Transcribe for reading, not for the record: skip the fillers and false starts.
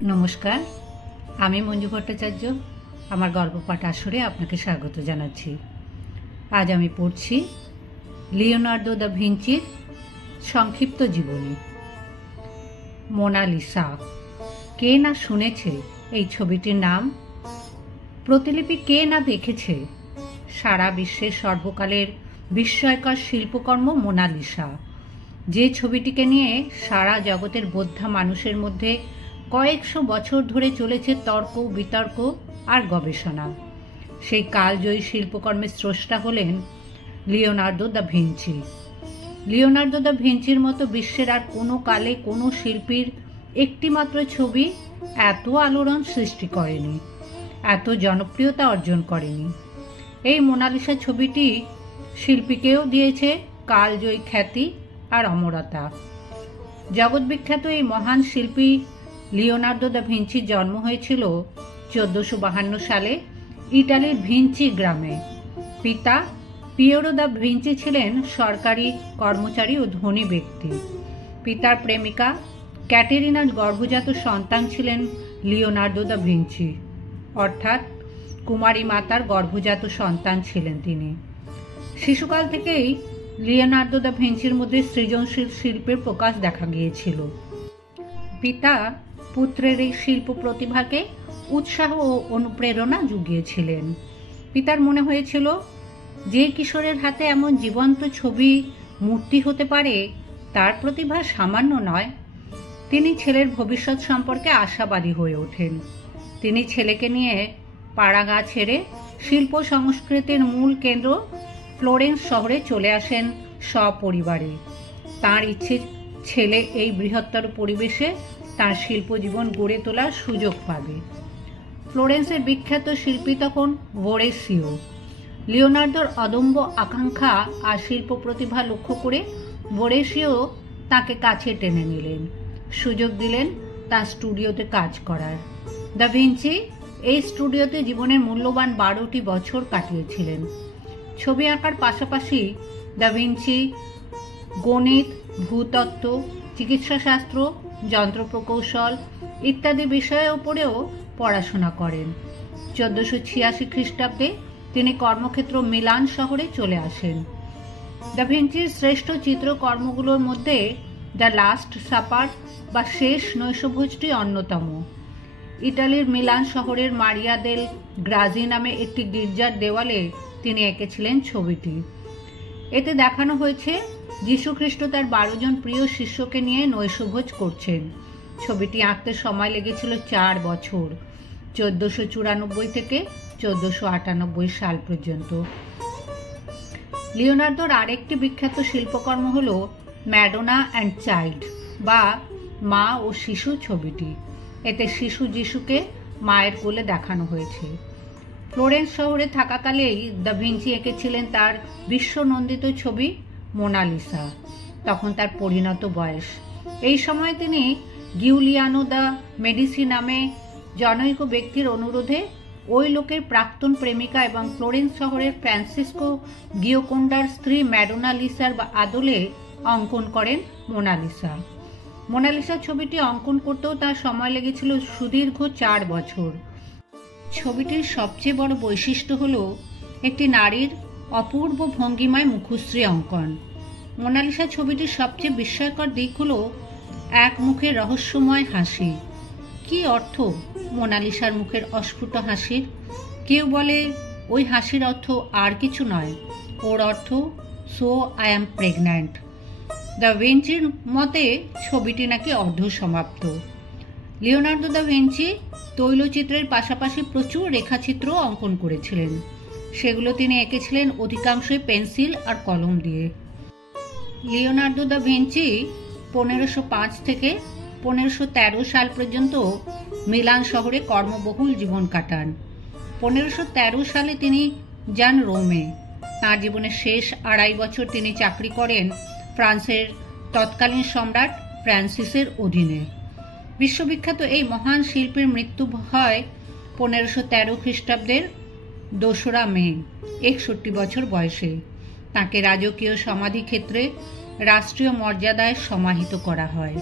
नमस्कार, आमी मंजू भट्टाचार्य आमार गल्पपाठ आसरे आपनाके स्वागत जानाচ্ছি। आज आमी पढ़ছি लियोनार्दो दा ভিঞ্চির संक्षिप्त जीवनी। मोनालिसा के ना शुनेছে এই ছবিটির নাম, প্রতিলিপি কে না দেখেছে। সারা বিশ্বের সর্বকালের বিস্ময়কর শিল্পকর্ম মোনালিসা, যে ছবিটিকে নিয়ে সারা জগতের বোদ্ধা মানুষের মধ্যে কয়েকশো বছর ধরে চলেছে তর্ক বিতর্ক আর গবেষণা। সেই কালজয়ী শিল্পকর্মের স্রষ্টা হলেন Leonardo da Vinci. Leonardo da ভিঞ্চির মতো বিশ্বের আর কোনো কালে কোনো শিল্পীর একটিমাত্র ছবি এত আলোড়ন সৃষ্টি করেনি, এত জনপ্রিয়তা অর্জন করেনি। এই মোনালিসা ছবিটি শিল্পীকেও দিয়েছে কালজয়ী খ্যাতি আর অমরতা। জগৎ বিখ্যাত এই মহান শিল্পী লিওনার্দো দা ভিঞ্চির জন্ম হয়েছিল 1452 সালে ইটালির ভিঞ্চি গ্রামে। পিতা পিয়েরো দা ভিঞ্চি ছিলেন সরকারি কর্মচারী ও ধনী ব্যক্তি। পিতার প্রেমিকা ক্যাটেরিনার গর্ভজাত সন্তান ছিলেন লিওনার্দো দা ভিঞ্চি, অর্থাৎ কুমারী মাতার গর্ভজাত সন্তান ছিলেন তিনি। শিশুকাল থেকেই লিওনার্দো দা ভিঞ্চির মধ্যে সৃজনশীল শিল্পের প্রকাশ দেখা গিয়েছিল। পিতা পুত্রের এই শিল্প প্রতিভাকে উৎসাহ ও অনুপ্রেরণা জুগিয়েছিলেন। পিতার মনে হয়েছিল যে কিশোরের হাতে এমন জীবন্ত ছবি মূর্তি হতে পারে তার প্রতিভা সামান্য নয়। তিনি ছেলের ভবিষ্যৎ সম্পর্কে আশাবাদী হয়ে ওঠেন। তিনি ছেলেকে নিয়ে পাড়াগাঁ ছেড়ে শিল্প সংস্কৃতির মূল কেন্দ্র ফ্লোরেন্স শহরে চলে আসেন সপরিবারে। তাঁর ইচ্ছে ছেলে এই বৃহত্তর পরিবেশে তার শিল্প জীবন গড়ে তোলার সুযোগ পাবে। ফ্লোরেন্সের বিখ্যাত শিল্পী তখন ভোরেসিও। লিওনার্দোর অদম্য আকাঙ্ক্ষা আর শিল্প প্রতিভা লক্ষ্য করে ভোরেসিও তাকে কাছে টেনে নিলেন, সুযোগ দিলেন তার স্টুডিওতে কাজ করার। দা ভিঞ্চি এই স্টুডিওতে জীবনের মূল্যবান 12টি বছর কাটিয়েছিলেন। ছবি আঁকার পাশাপাশি দা ভিঞ্চি গণিত, ভূতত্ত্ব, চিকিৎসাশাস্ত্র, যন্ত্র প্রকৌশল ইত্যাদি বিষয়ের উপরেও পড়াশোনা করেন। 1486 খ্রিস্টাব্দে তিনি কর্মক্ষেত্র মিলান শহরে চলে আসেন। দা ভিঞ্চির শ্রেষ্ঠ চিত্রকর্মগুলোর মধ্যে দ্য লাস্ট সাপার বা শেষ নৈশভোজটি অন্যতম। ইটালির মিলান শহরের মারিয়া দেল গ্রাজি নামে একটি গির্জার দেওয়ালে তিনি এঁকেছিলেন ছবিটি। এতে দেখানো হয়েছে যীশুখ্রিস্ট তার 12 জন প্রিয় শিষ্যকে নিয়ে নৈশভোজ করছেন। ছবিটি আঁকতে সময় লেগেছিল 4 বছর, 1494 থেকে 1498 সাল পর্যন্ত। লিওনার্দোর আরেকটি বিখ্যাত শিল্পকর্ম হল ম্যাডোনা অ্যান্ড চাইল্ড বা মা ও শিশু ছবিটি। এতে শিশু যিশুকে মায়ের কোলে দেখানো হয়েছে। ফ্লোরেন্স শহরে থাকাকালেই দা ভিঞ্চি এঁকেছিলেন তার বিশ্বনন্দিত ছবি মোনালিসা। তখন তার পরিণত বয়স। এই সময় তিনি গিউলিয়ানো দা মেডিসি নামে জনৈক ব্যক্তির অনুরোধে ওই লোকের প্রাক্তন প্রেমিকা এবং ফ্লোরেন্স শহরের ফ্রান্সিসকো গিওকোন্ডার স্ত্রী ম্যাডোনা লিসার আদলে অঙ্কন করেন মোনালিসা। মোনালিসা ছবিটি অঙ্কন করতেও তার সময় লেগেছিল সুদীর্ঘ 4 বছর। ছবিটির সবচেয়ে বড় বৈশিষ্ট্য হল একটি নারীর অপূর্ব ভঙ্গিমায় মুখশ্রী অঙ্কন। মোনালিসা ছবিটির সবচেয়ে বিস্ময়কর দিক হল এক মুখের রহস্যময় হাসি। কি অর্থ মোনালিসার মুখের অস্ফুট হাসির? কেউ বলে ওই হাসির অর্থ আর কিছু নয়, ওর অর্থ সো আই অ্যাম প্রেগন্যান্ট। দা ভিঞ্চির মতে ছবিটি নাকি অর্ধসমাপ্ত। লিওনার্দো দা ভিঞ্চি তৈলচিত্রের পাশাপাশি প্রচুর রেখাচিত্র অঙ্কন করেছিলেন। সেগুলো তিনি এঁকেছিলেন অধিকাংশই পেন্সিল আর কলম দিয়ে। লিওনার্দো দা ভিঞ্চি 1505 থেকে 1513 সাল পর্যন্ত মিলান শহরে কর্মবহুল জীবন কাটান। 1513 সালে তিনি যান রোমে। তাঁর জীবনের শেষ 2.5 বছর তিনি চাকরি করেন ফ্রান্সের তৎকালীন সম্রাট ফ্রান্সিসের অধীনে। বিশ্ববিখ্যাত এই মহান শিল্পীর মৃত্যু হয় 1513 খ্রিস্টাব্দের 2রা মে 61 বছর বয়সে। তাকে রাজকীয় সমাধি ক্ষেত্রে রাষ্ট্রীয় মর্যাদায় সমাহিত করা হয়।